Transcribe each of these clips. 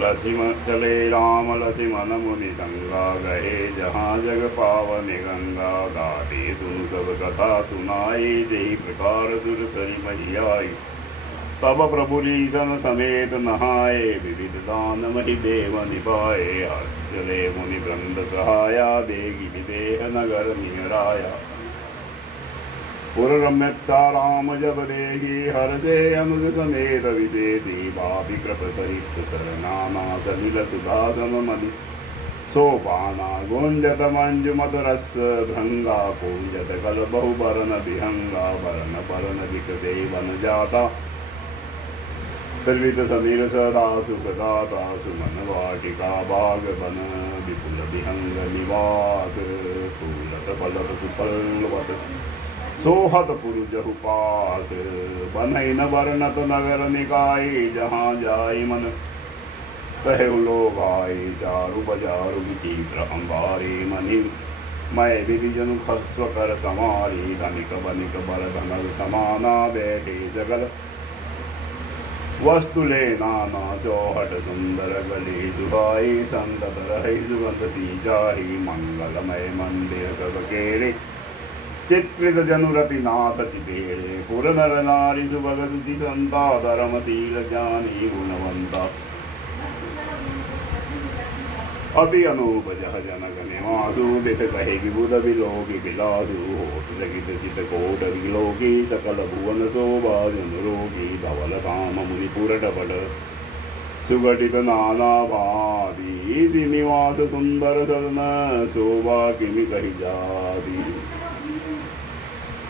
लक्ष्मण चले राम लक्ष्मण मुनि गंगा गए जहाँ जग पावन गंगा गाते सुन सब कथा सुनाई जय प्रकार सुर सरी मैयाई तब प्रभु रीसन समेत नहाए विविध दान मही देव निभाए चले मुनि वृंद सहाया देगी विदेह नगर निहराया पुर रम्यता राम जब देगी हर से अनुज समेत विशेषी भाभी कृप सरित सरनाना सलिल सुधाधन मणि सोपाना गुंजत मंजु मधुरस भृंगा पूंजत कल बहु बरन विहंगा बरन बरन विकसे वन जाता त्रिविध समीर सदा सुखदाता सुमन वाटिका बाग बन विपुल विहंग निवास फूलत फलत सुपल्लवत सोहत पुरुजहु पास बनई न वर्णत नगर निकाय जहाँ जाय मन कहे लो भाई चारु बजारु विचित्र अंबारी मनि मैं विभिजन स्वकर समारी धनिक बनिक बर धनल समाना बैठे जगल वस्तु ले नाना चौहट सुंदर गली जुहाई संतत रही सुगंध सी जाही मंगलमय मंदिर सब केरे चित्रित जनुरति नाथ चितेरे पुर नर नारी सुभग सुति संता धर्मशील ज्ञानी गुणवंता अति अनूप जह जनक निवासु बिथ कहे विबुध विलोकी विलासु होत जगित चित कोट विलोकी सकल भुवन शोभा जन रोगी धवल काम मुनि पुरटपट सुगठित नाना भांति निवास सुंदर सदन शोभा किमि कहि जाति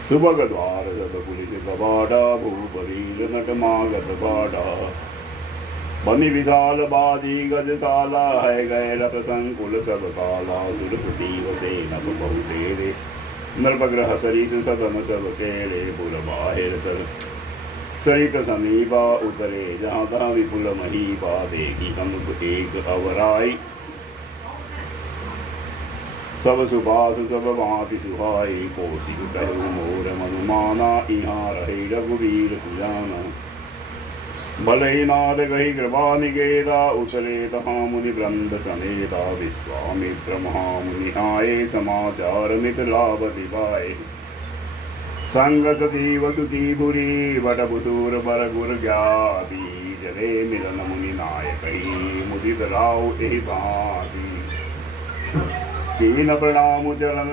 सुभग द्वार सब पुलिस कबाड़ा भूपरील नट मागत बाड़ा बनी विशाल बाजी गजशाला है गए रथ संकुल सब काला सुर सचिव से नभ बहु तेरे नर्पग्रह सरीस सदन सब केले पुर बाहिर तर सरित समीपा उतरे जहाँ तहाँ विपुल महीपा देखी अनुप एक अवराई सब सुबास सब भांति सुहाई कोशिक कहु मोर मनुमाना यहाँ रहे रघुवीर सुजाना भले नाद गही कृपा निकेता उतरे तहाँ मुनि वृंद समेता विश्वामित्र महामुनि आए समाचार मित लाभति पाए संग ससीव सुती भुरी बटबुसूर बर गुर ज्ञाति जले मिलन मुनि नायक मुदित राव एहि भांति कीन प्रणाम चरण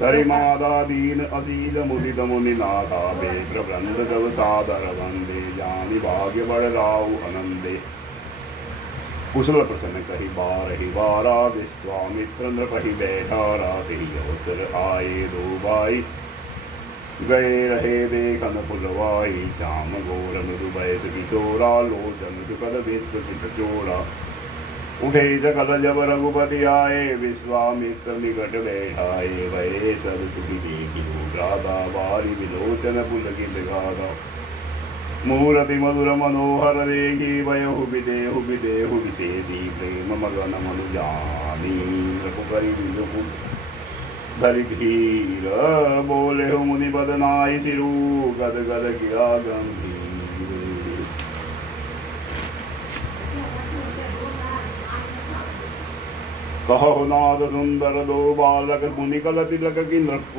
धरि मादा दीन असील मुदित मुनि नाथा बेत्र वृंद जब सादर वंदे जानि भाग्य बड़ राव आनंदे कुशल प्रसन्न कही बारा विश्वामित्र नृपहि बैठा राति अवसर आए दो भाई गए रहे देखन पुलवाई श्याम घोर मृदुबैस किशोरा लोचन सुकल विश्वसित चोरा उठे सकल जब रघुपति आए विश्वामित्र निकट बैठाए भय सब सुखी देखी राधा बारी विलोचन पुलकित गाधा मूर्ति मधुर मनोहर देखी भयहु विदेहु विदेहु विशेषी प्रेम मगन मनु जानी नृपकरि विलुपु धरि धीर बोले हो मुनि बदनाई सिरु गद गद किया गंभीर कहो नाद सुंदर दो बालक मुनि कल तिलक की नृप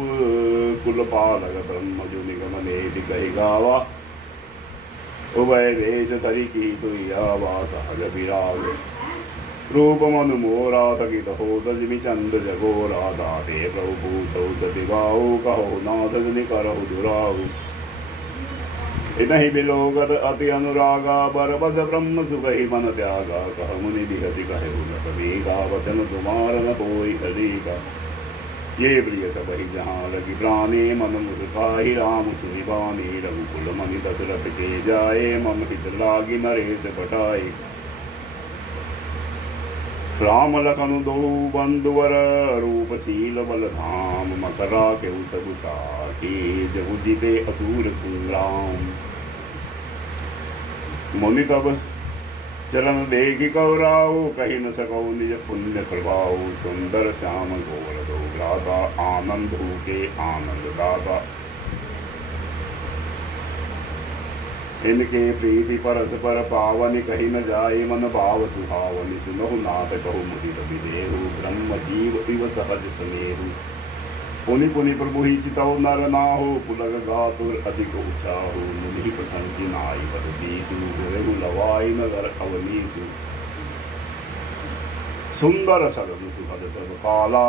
कुल पालक ब्रह्म जो निगम ने कही गावा उभय वेश तरी की सुयावा सहज विराग रूप मनु मोरा थकित हो दजमि चंद जगोरा दाते प्रभु भूतौ दिवाऊ कहो नाथ निकरहु दुराऊ इतहि बिलोकत अति अनुरागा बरबस ब्रह्म सुखहि मन त्यागा कह मुनि विहति कहे न कबीका वचन तुम्हार न कोई अधिका ये प्रिय सबहि जहाँ लगी प्राणी मन मुस्काहि राम सुनिबानी रघुकुल मनि दशरथ के जाए मम हित लागी नरेश पटाए राम लखन दो बंधुवर रूपशील बल धाम मकरा के उतबु साखी जगु जिते असुर संग्राम मुनि तब चरण देखी कौराऊ कही न सको निज पुण्य प्रभाव सुंदर श्याम गोवर दो भ्राता आनंद के आनंद दाता इनके प्रीति परस पर पावनि कही न जाए मन भाव सुहावनि सुनहु नाथ कहु मुदित विदेहु ब्रह्म जीव इव सहज समेहु पुनि पुनि प्रभु ही चितौ नर नाहु पुलग गातुर अधिक उत्साहु मुनि प्रशंसी नाई पद सीसु गुरहु लवाई नगर अवनीसु सुंदर सगम सुखद सब काला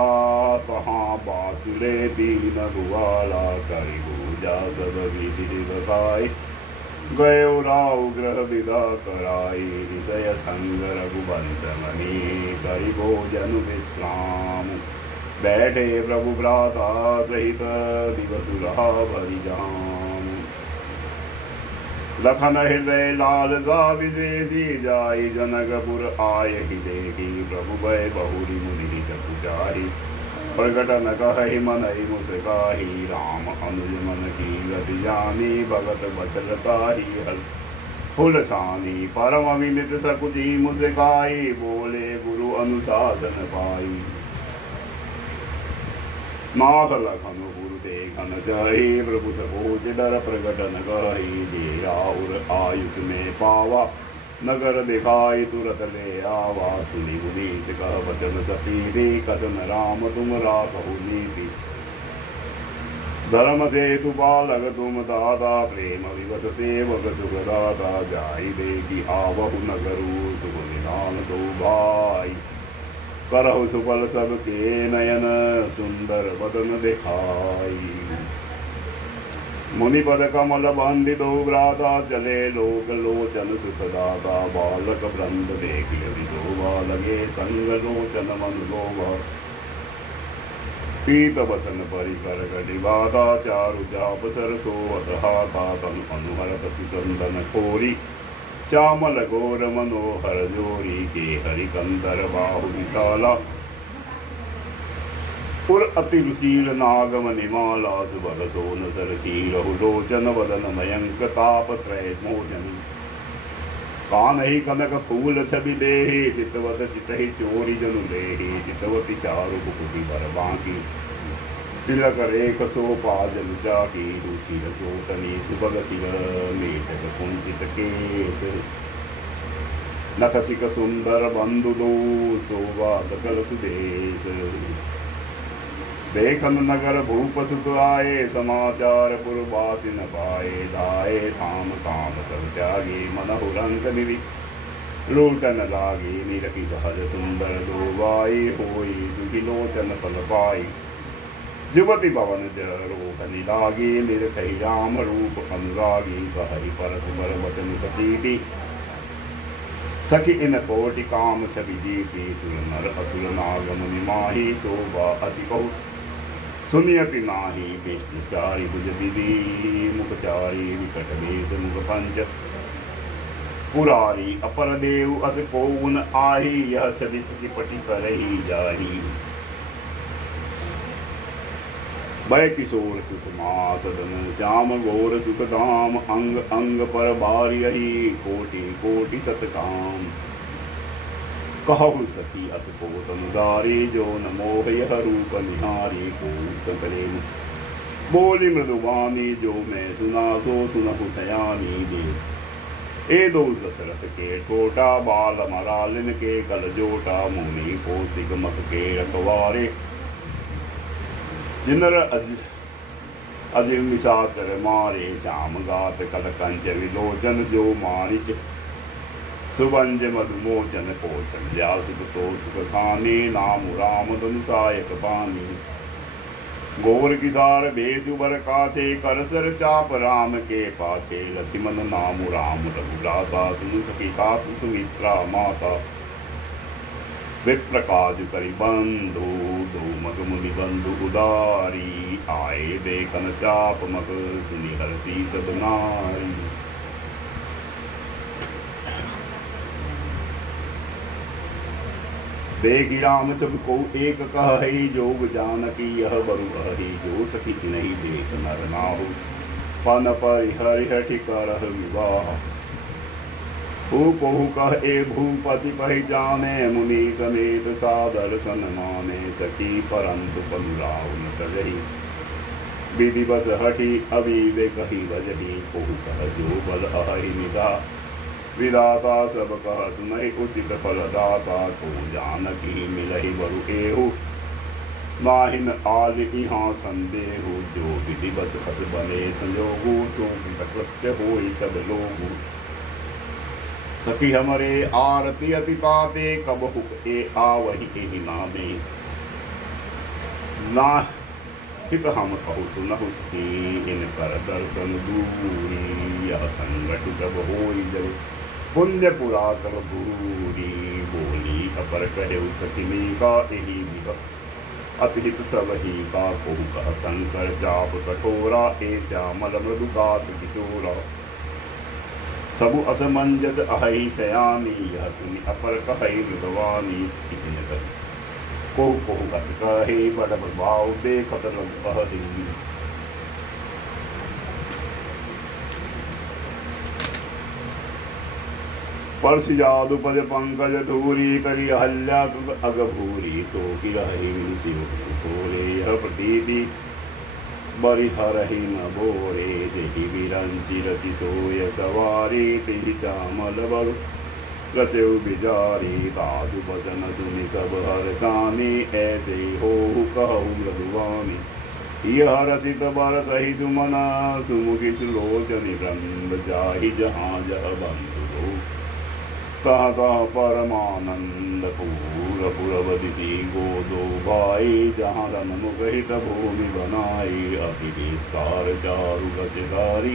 तहाँ बासुरे दीन गुवाला करि पूजा सब विधि बताए गयो राव ग्रह विदा कराई विषय संग रघुवंश मणि करि भोजन विश्राम बैठे प्रभु भ्राता सहित दिवस रहा भरि जाम लखन हृदय लाल सा विदेशी जाई जनकपुर आय ही देखी प्रभु भय बहुरी मुनि जपु जाहि प्रकट न कहि मन मुस्काही राम अनुज मन की गति जानी भगत बचलताही हल फुलसानी परम विनित सकुची मुस्काई बोले गुरु अनुशासन पाई नाथ लखन गुरु देखन चाही प्रभु सकोच डर प्रकट न कही जे और आयुष में पावा नगर दिखाई तुरत ले आवा सुनी मुनीस कह वचन सतीरी कथन राम तुम राखहु नीति धर्म से तु बालक तुम दाता प्रेम विवत सेवक सुखदाता जाई देखी आवहु नगरु सुख निधान तो भाई करहु सुफल सबके नयन सुंदर बदन दिखाई मुनिपद कमल बंदितो भ्राता चले लोक लोचन सुखदाता बालक वृंद देख विलोभा लगे संग लोचन मन लोभा पीत बसन परिकर गटिबाता चारु चाप सरसो अतहाता तनु अनुहरत सुचंदन खोरी श्यामल गौर मनोहर जोरी के हरिकंदर बाहु विशाला पुर अति रुशील नागम निमाला सुबल सोन सरसील लोचन वदन मयंक ताप त्रय मोचन कानहि कनक फूल छवि देहि चितवत चितहि चोरी जनु देहि चितवती चारु बुकुटी बर बांकी तिलक रेख सो पाजल जाकी रुचिर चोतनी सुबल शिव मेचक कुंचित केस नखसिक सुंदर बंधु दो शोभा सकल सुदेश देखन नगर भूप सुत आए समाचार पुरवासी न पाए धाये थाम काम सब त्यागी मनहु रंग निवि लूटन लागी निरखि सहज सुंदर दोबाई होई सुखी लोचन फल पाई युवती भवन रोहनी लागी निरखि राम रूप अनुरागी कहरि परत बर वचन सतीति सखी इन कोटि काम छवि जीती सुर नर असुर नाग मुनि माही शोभा अति कहु सुनियति नाही विष्णुचारी भुज विधि मुखचारी विकट वेश मुख पंच पुरारी अपर देव अस कोउन आही यह छवि सखी पटि करही जाही भय किशोर सुषमा सदन श्याम गौर सुखधाम अंग अंग पर बारियही कोटि कोटि सतकाम कहु सखी अस को तनुदारी जो न मोह यह रूप निहारी को सकले बोली मृदुवानी जो मैं सुना सो सुनहु सयानी दे ए दो दशरथ के टोटा बाल मरालिन के कल जोटा मुनि कौशिक मत के रखवारे जिनर अजिर निशाचर मारे श्याम गात कल कंच विलोचन जो मारिच सुबंज मधुमोचन पोषण व्यासुत तो सुख खाने नाम राम धनुषायक पानी गोवर किसार बेसुबर काछे करसर चाप राम के पाछे लक्ष्मण नाम राम रघुराता सुनु सखी कासु सुमित्रा माता विप्रकाज करि बंधु दो मग मुनि बंधु उदारी आए देखन चाप मग सुनि हरसी सब नारी देखी राम सब को एक कहि जोग जानकी यह बरु कहि जो सखी नहीं देख नर नाहु पन परिहरि करह विवाह बहु कह ए भूपति पहचाने मुनि समेत सादर सन माने सखी परंतु पनुराव न तजहि विधि बस हठी अभी कही बजही को कह जो बल अहि निदा विदाता सब कह सुनहि उचित फल दाता तो जानकी मिलहि बरु एहु नाहिन आल यहाँ संदेहु जो विधि बस हस बने संजोगु सो कृत्य होई सब लोगु सखी हमरे आरती अति पाते कब ए आवहि एहि नामे ना हित हम कहु सुनहु सखी इन कर दर्शन दूरी यह संगठ जब होई जब पुण्य पुरा कर दूरी बोली अपर कहे सखिनी का एहि विह अतिहित सब ही का कोहु कह शंकर चाप कठोरा ए श्यामल मृदु गात किशोरा सबु असमंजस अहि सयानी यह सुनि अपर कहि मृदवानी कोहु कोहु अस कहे बड़ भाव देखत कह दी परस जादु पद पंकज धूरी करी हल्या अगभूरी सो की रही शिव भोरे यह प्रतीति बरिहरहि न बोरे जहि विरंचि रति सोय सवारी तिहि चामल बरु रचेउ बिजारी तासु बचन सुनि सब हरसानी ऐसे हो कहु मृदुवानी यह रसित बर सही सुमना सुमुखि सुलोचनि वृंद जाहि जहाँ जह बंधु कह कह परमानंद पूर पुरवदिसी गोदो भाई जहाँ रन मुखहित भूमि बनाई अति विस्तार चारु रसधारी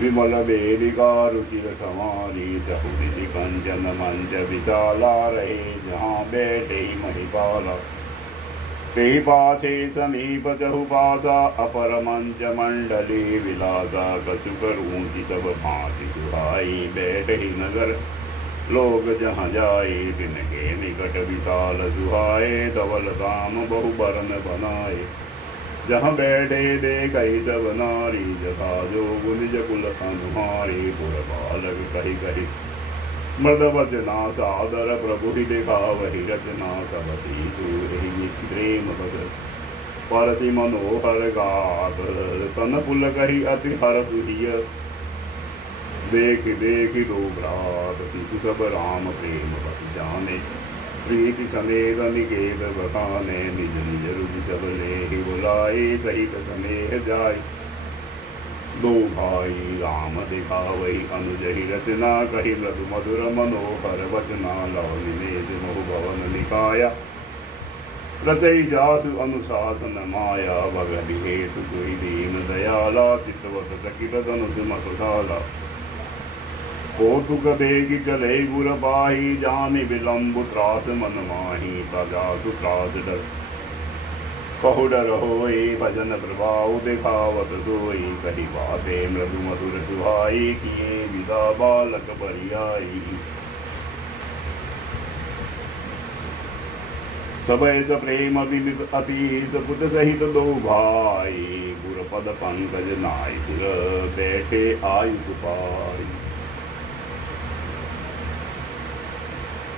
विमल वेदिका रुचिर समारी चहुदिति कंचन मंच विशाला रहे जहाँ बैठे महिपाला ते पाछे समीप चहुपासा अपर मंच मंडली विलासा कसुकरूंची सब भांति सुहाई बैठ ही नगर लोग जहाँ जाए तिनके निकट विशाल सुहाए धवल धाम बहु बरन बनाए जहाँ बैठे देखई तब नारी जथा जो निज कुल अनुहारी पुर बालक कही कही मृद वचना सादर प्रभु ही देखा वही रचना सबसी दूरी प्रेम भगत परसी मनोहर गात तन पुल कही अति हर सुहिय देख देख दो भ्रात शिशु सब राम प्रेम भक्ति जाने प्रीति समेत निकेत बखाने निज निज रुचि सब ले बुलाए सहित स्नेह जाय दो भाई राम देखा वही अनुज ही रचना कही मृदु मधुर मनोहर वचना लवनिमेष मोह भवन निकाया रचई जासु अनुशासन माया भगति हेतु कोई दीन दयाला चित्तवत चकित धनुष मकुशाला कौतुक देगी चले गुर पाही जानि विलंब त्रास मन माही तजासु त्रास डर कहु डर होई भजन प्रभाव दिखावत सोई कही बाते मृदु मधुर सुहाई किए विदा बालक बरियाई सबय प्रेम विनित अति सपुत सहित दो भाई गुर पद पंकज नाय सिर बैठे आयुष पाई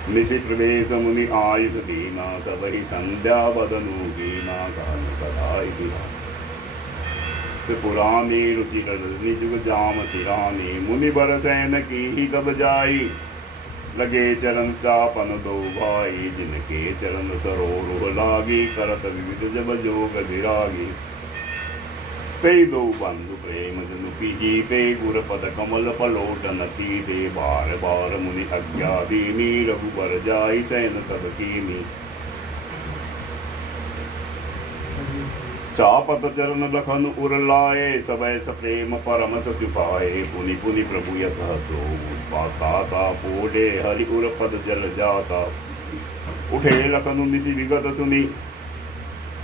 निशित प्रवेश मुनि आयुष दीना सब ही संध्या बदनु कीना कान कदाई पुरानी रुचि रजनी जुग जाम सिरानी मुनि बर सैन की ही कब जाई लगे चरण चापन दो भाई जिनके चरण सरोरुह लागी करत विविध जब जोग विरागी पे दो बंधु प्रेम जनु पीजी पे गुर पद कमल पलोटन की दे बार बार मुनि अज्ञा दीनी रघुबर जाई सैन तब कीनी चापत चरण लखन उरलाए सबय प्रेम परम सचुपाए पुनि पुनि प्रभु यथ सो पाता पोडे हरि उर पद जल जाता उठे लखनु निशि विगत सुनी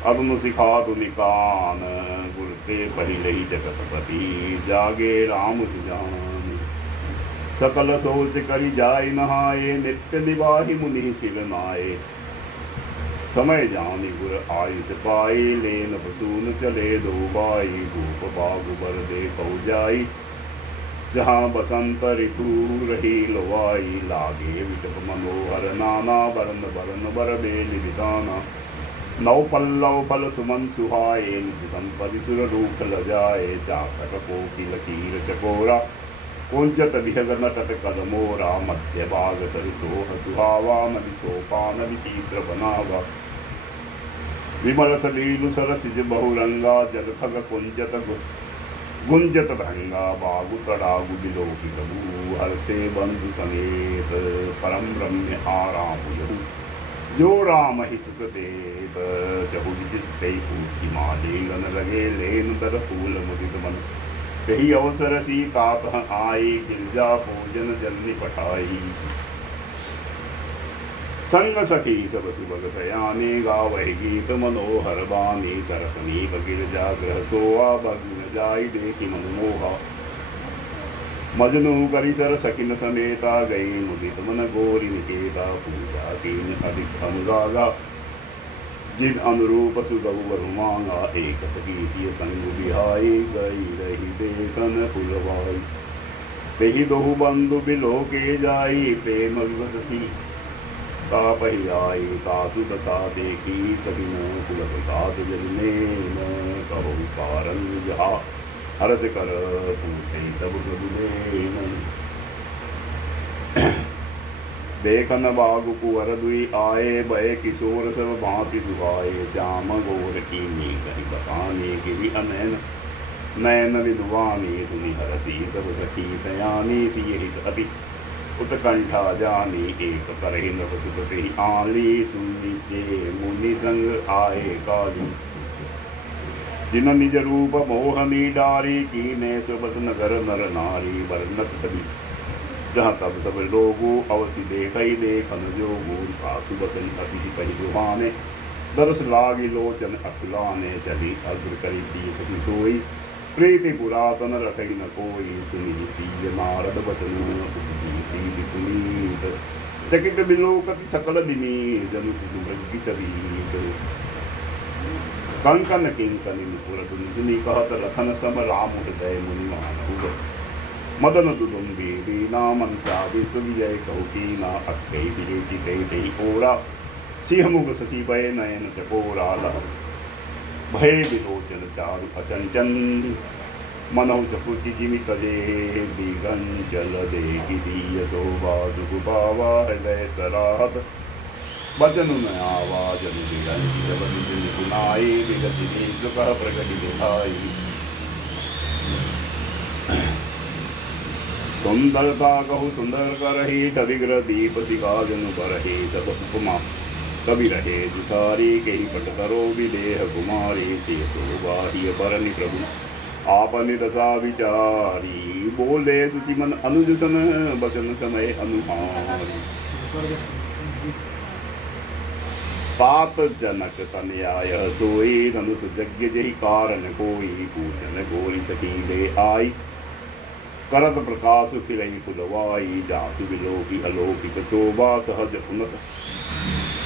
अग्नु सिखा दुनिकान गुरते पहिले ही जगतपति जागे राम सुजान सकल सोच करी जाय नहाए नित्य निवाहि मुनि शिव नाये समय जानी गुर आयुष पाई लेन बसून चले दो बाई भूप बागु बर देखौ जाई जहाँ बसंत ऋतु रही लोवाई लागे विटप मनोहर नाना बरन बरन बर बेल विदाना नौ पल्लव फल सुमन सुहाए निज संपदि सुर रूप लजाए चाकर कोकिल कीर चकोरा कुंजत विहग नटत कदमोरा मध्य भाग सरिसोह सुहावा मदि सोपान विचित्र बनावा विमल सलीलु सरसिज बहुरंगा जल खग कुंजत गुंजत भंगा बागु तड़ागु बिलोकी कबू हर से बंधु समेत परम रम्य आराम यहु जो राम ही सुख देव जहु विशिष्ट पूछी माले गन लगे लेन दर फूल मुदित मन कही अवसर सीता तह आई गिरजा पूजन जलनी पठाई संग सखी सब सुबग सयाने गावहि गीत मनोहर बानी सरसनी गिरजा ग्रह सोआ भग्न जाई देखी मनमोहा मजनू करिसर सखिन समेता गई मुदित मन गोरी निकेता पूजा कीन अधिक अनुरागा जिन अनुरूप सुगौ वरु मांगा एक सखी सिय संग बिहाई गई रही देखन फुलवाई तेहि दोहु बंधु बिलो के जाई प्रेम विवससी तापहि आई तासु दशा देखी सबिन कुलक तात जलने न कहो कारण जहा हरस कर पूछे सब प्रभुने देखन बागु कुंवर दुई आए भय किशोर सब भांति सुहाए श्याम गोर की कहीं बताने की भी अनैन नयन विनुवानी सुनि हरसी सब सखी सयानी सी हित अति उत्कंठा जानी एक करहि नृपसुत आली सुनी जे मुनि संग आए काली जिन निज रूप मोहनी डारी कीने सुबत नगर नर नारी वर्णत सभी जहाँ तब सब लोगो अवसि देखई देखन जोगो कासु बचन अति पहि दुहाने दरस लागी लोचन अकुलाने चली अग्र करी दिए सखी सोई प्रीति पुरातन रखई न कोई सुनी सीय नारद बसन पुनीत चकित बिलोकति सकल दिनी जनु सुधु मृगी सबीत कंकन किंकनि नुपुर दुनि कहत लखन सम राम हृदय मुनि मानव मदन दुदुम्बी दीना मनसा विसुविजय कहु कीना अस्कै विरेचि दै ओरा सिंह मुख शशि भय नयन चकोरा लह भय विलोचन चारु अचंचन मनहु सपुति जिमि तजे दिगंचल दे किसी यशोभा सुगुबावा हृदय सराहत बचन न आवा जनु दिगंच जब निज गुनाई विगति सुख प्रगति दिखाई सुंदरता कहु सुंदर करही सविग्र दीप सिका जनु बरही सब उपमा कवि रहे जुठारी कही पट करो विदेह कुमारी से बाह्य बरनि प्रभु आपनि दशा विचारी बोले सुचि मन अनुज सन बसन समय अनुहारी तात जनक तनयाय सोई धनुष यज्ञ जहि कारण कोई पूजन गोरी सखी ले आई करत प्रकाश फिरई पुलवाई जासु विलोकी अलौकिक शोभा सहज उन्नत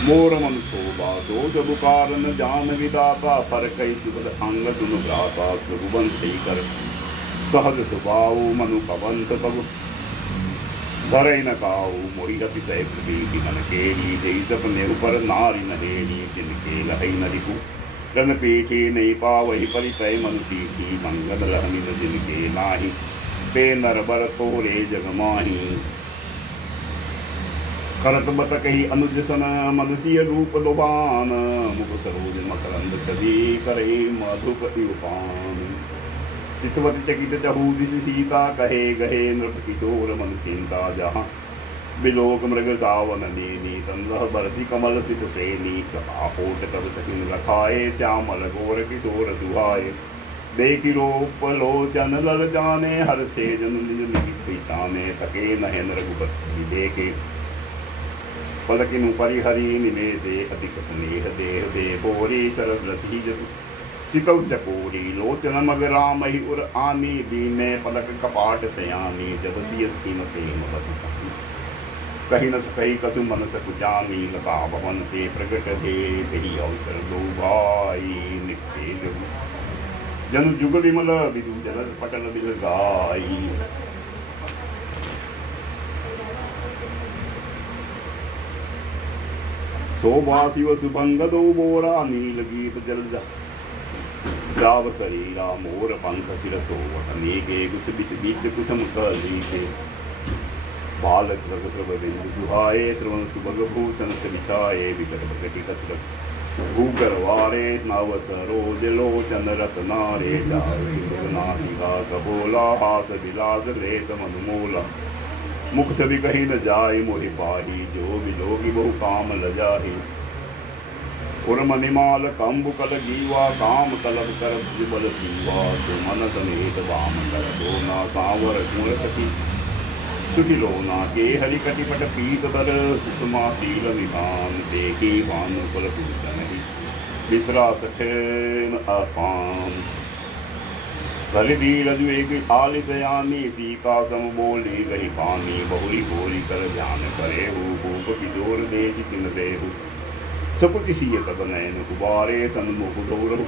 मोर मन शोभा दोष बुकारन जान विदाता पर कई सुबल अंग सुनु भ्राता सुबन सही कर सहज सुभाव मनु पवंत पग धरई न काऊ मोहि रति सह प्रदीपि मन केली दे सपने ऊपर नारी नहेली जिनके लहई न रिपु रन पीठी नहीं पावही परितय मनु पीठी मंगल रहनी जिनके नाही पे नर बर थोरे जग माही करत बत कही अनुज सन मनुष्य रूप लोभान मुख सरोज मकरंद छवि करे मधुप युपान चितवत चकित चहु दिश सीता कहे गहे नृप किशोर मन चिंता जहाँ बिलोक मृग सावन नेनी तंद्रह बरसी कमल सित सेनी कपापोट कब सकिन रखाए श्यामल गोर किशोर सुहाए देखी रोप लोचन लल जाने हर से जन निज निमित जाने थके नहन रघुपति देखे पलकिनु परिहरी निमेषे अधिक स्नेह देह दे बोरी सरस रसी जतु चितौ चकोरी लोचन मग राम ही उर आनी दीने पलक कपाट सयानी जब सियस कीन प्रेम बसु कही न सकई कसु मन सकुचानी लता भवन ते प्रकट दे कही अवसर दो भाई नित्य जगु जन जुग विमल विदु जल पटल बिल गाई शोभा शिव सुभंग दो बोरा नील गीत जल जा जाव शरीरा मोर पंख सिर सोवत नेके कुछ बिच बीच कुसुम कली के बाल त्रग श्रव बिंदु सुहाए श्रवण सुभग भूषण से बिछाए विकट प्रकटि कचरत भूकर वारे नव सरोज लोचन रत्नारे चारु नासिका कपोला हाथ विलास लेत मनुमोला मुख सभी कहीं न जाए मोहि पाही जो विलोगी बहु काम लजाही उर मनिमाल कंबु कल गीवा काम तलब कर बल सीवा सुमन समेत वाम कर दो ना सांवर गुण सखी सुखी लोना के हरि कटिपट पीत दर सुषमा शील निधान देखी भानु कुल पूजन विसरा सखेन अपान हरिदी रजु एक आलिस यानी सीता सम बोली रही पानी बहुरी बोली कर ध्यान करे हु भूप किशोर देख किन देहु सकुच सीय तब नयन गुबारे सन्मुख दौड़हु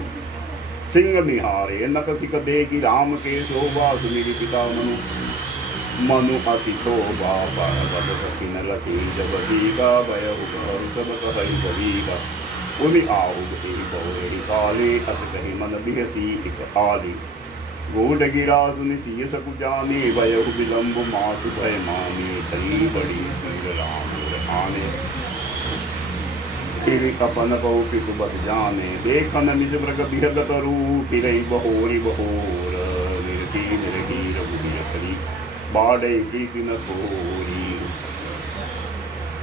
सिंह निहारे नक सिक देखी राम के शोभा सुनिर पिता मनु मनु अति शोभा पर बद सकिन लसी जब दीगा भयहु सब कहई बदीगा उनि आउ बहु काले अस कही मन बिहसी एक आली गोड गिरा सुनि सिय सकुचाने वयहु विलंब मातु भय माने तरी बड़ी पीर राम आने फिर कपन बहु पितु बस जाने देखन निज मृग बिहगत रू फिरई बहोरी बहोर निरकी रघुबीर करी बाढ़ की न थोरी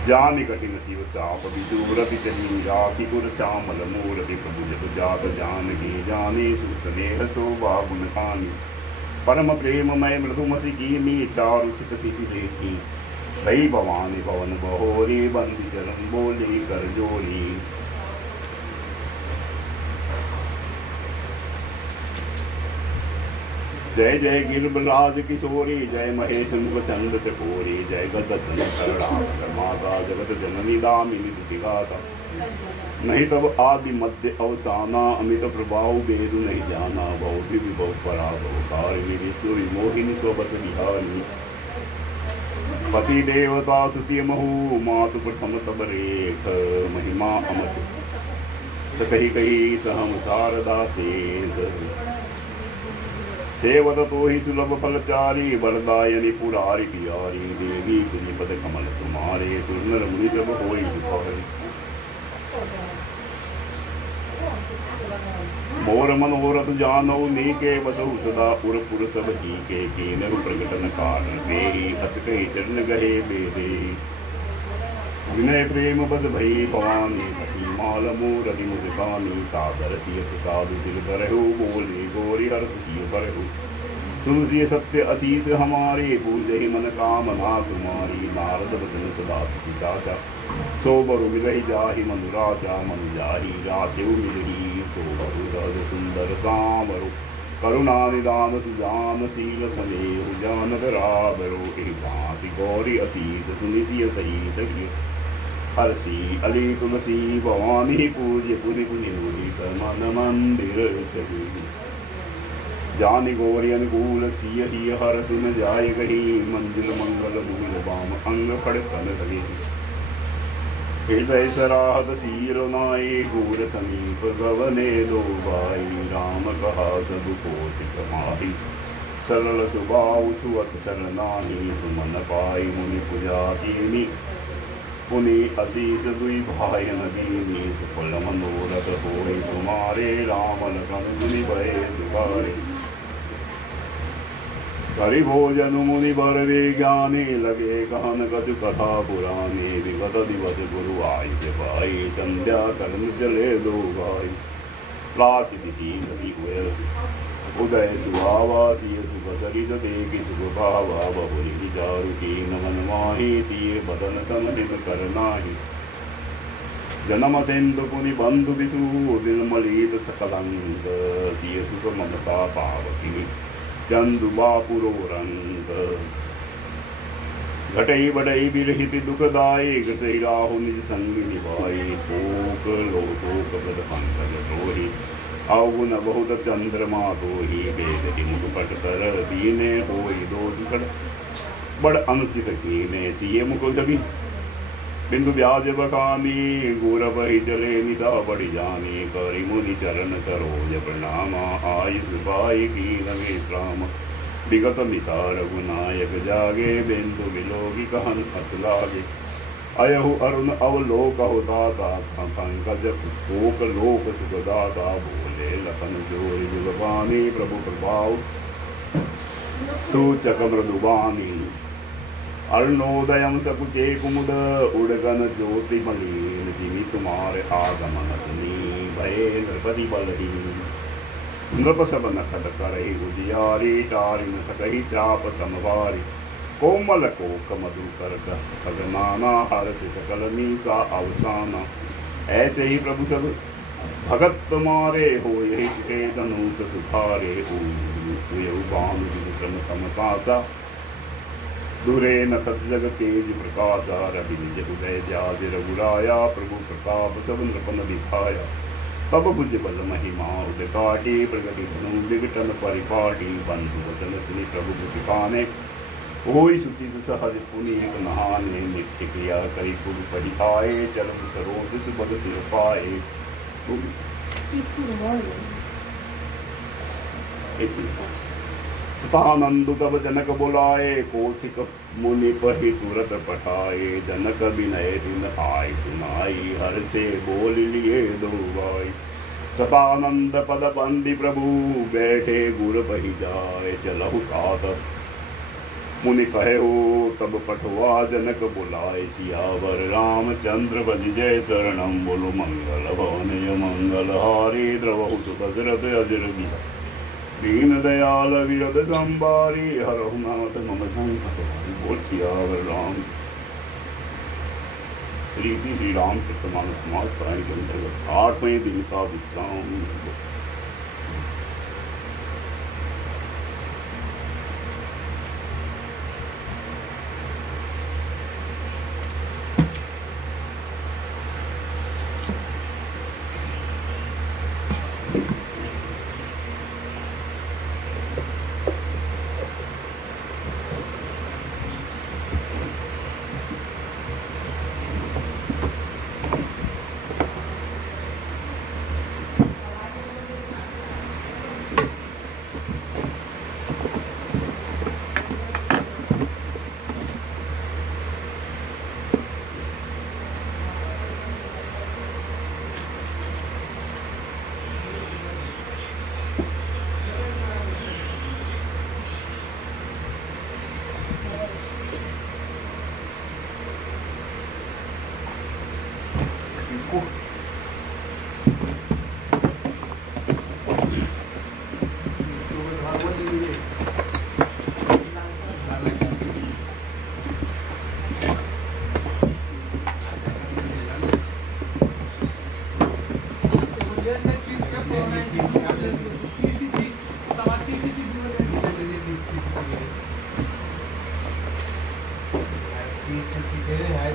जान कठिन शिव चाप बिजु व्रति चली राखी गुर श्यामल मूर्ति प्रभु जब जात जानकी जाने सुख स्नेह शोभा गुण खानी परम प्रेममय मृदुमति कीनी चारु चित तिथि देखी भई भवानी पवन बहोरी बंदी चरण बोली कर जोरी जय जय गिरबराज किशोरी जय महेश मुख चंद चकोरी जय गदन शरणागत माता जगत जननी दामिनी दुतिगाता नहीं तब आदि मध्य अवसाना अमित प्रभाव बेदु नहीं जाना बहु विभव पराभव कारिणी सूरी मोहिनी स्वबस विहारी पति देवता सुति महु मातु प्रथम तब रेख महिमा अमत सकही कही सहम शारदा सेत सेवत तो ही सुलभ फलचारी बलदायनी पुरारी पियारी देवी गुनिपद कमल तुम्हारे सुरनर मुनि सब होई दुखारी मोर मनोरथ जानो नीके बसहु सदा उरपुर सब ही के कीनरु प्रगटन कारण देहि अस कही चरण गहे बेदे विनय प्रेम बद भई भवानी हसी माल मूरति मुस्कानी सादर सियत साधु सिर करहु बोले गोरी हर सिय करहु सुनसिय सत्य असीस हमारे पूजहि मन कामना तुम्हारी नारद बसन सदा सुखी चाचा सो बरु मिलहि जाहि मनु राजा मनु जाहि राचेउ मिलहि सो बरु रज सुंदर सामरु करुणा निदान सुजान शील सनेहु जानक राबरो एहि भांति गौरी असीस सुनिसिय सहित हरसी अली तुलसी भवानी पूज्य पुनि पुनि मुदित मन मंदिर चली जानि गौरी अनुकूल सिय ही हर सुन जाय गही मंजिल मंगल मूल बाम अंग फड़ तन लगे हृदय सराहत सीर नाये घूर समीप गवने दो भाई राम कहा सदु कोशिक माही सरल सुभाव छुअत शरणाही सुमन पाई मुनि पूजा कीनी पुनि असीस दुई भाई नदीनी सुफल मनोरथ होई तुम्हारे राम लखन मुनि भय दुखारे करि भोजन मुनि बर वे ज्ञाने लगे कहन कछु कथा पुराने विगत दिवस गुरु आई के भाई संध्या कर्म चले दो भाई प्राची दिशी नदी हुए उदय सुहावा सिय सुख सरिस देखि सुख भावा बहुरी विचारु की नमन माही सिय बदन समधित करनाही जन्म सिंधु पुनि बंधु विसु दिन मलित सकलंग सिय सुख ममता पावकी चंदु बापुरो रंग घटई बढ़ई बिरहित दुखदाई गसई राहु निज संग निभाई भूख लोक प्रद पंकज तोरी अवगुण बहुत चंद्रमा तो ही वेद मुख कर दीने होई दो दुखड़ बड़ अनुचित कीने सिय मुख जबी बिंदु ब्याज बखानी गुर बही चले निदा बड़ी जानी करी मुनि चरण सरोज प्रणाम आयुष पाई की नवे राम विगत निसार गुनायक जागे बिंदु विलोकी कहन हस लागे अयहु अरुण अवलोक दाता पंकज कोक लोक सुखदाता बोले लखन जोरी जुगबानी प्रभु प्रभाव सूचक मृदुबानी अरुणोदयम सकुचे कुमुद उड़गन ज्योति मलिन जिमि तुम्हारे आगमन सुनी भये नृपति बलहीन नृप सब नखत करहि उजियारी टारि न सकहि चाप तमवारी कोमल कोक मधु कर खगनाना हर से सकल नीसा अवसाना ऐसे ही प्रभु सब भगत तुम्हारे हो यही के धनुष सुखारे बाण श्रम तम पासा दूरे नखत जग तेज प्रकाशा रवि निज उदय जाज रघुराया प्रभु प्रताप सब नृपन दिखाया तब भुज बल महिमा उदकाटी प्रगति धनु विघटन परिपाटी बंधु वचन सुनि प्रभु सिखाने कोई सुचि सहज पुनीत नहाने नित्य क्रिया करी पुर परिहाए चरण सरोज सुबद सिर पाए सतानंदु तब जनक बुलाए कौशिक मुनि पहि तुरत पठाए जनक विनय दिन आय सुनाई हर से बोल लिए दो भाई सतानंद पद बंदी प्रभु बैठे गुर बहि जाए चलहु तात मुनि कहे हो तब पठवा जनक बुलाए सियावर रामचंद्र बज जय शरणम बोलो मंगल भवनय मंगल हारी द्रवहु सुभद्रत अजर दीन दयाल विरद संबारी हरहु नाथ मम संकट बोल सियावर राम। रीति श्री राम सत्यमानस मास पारायण के अंतर्गत 8वें दिन का विश्राम। Hai,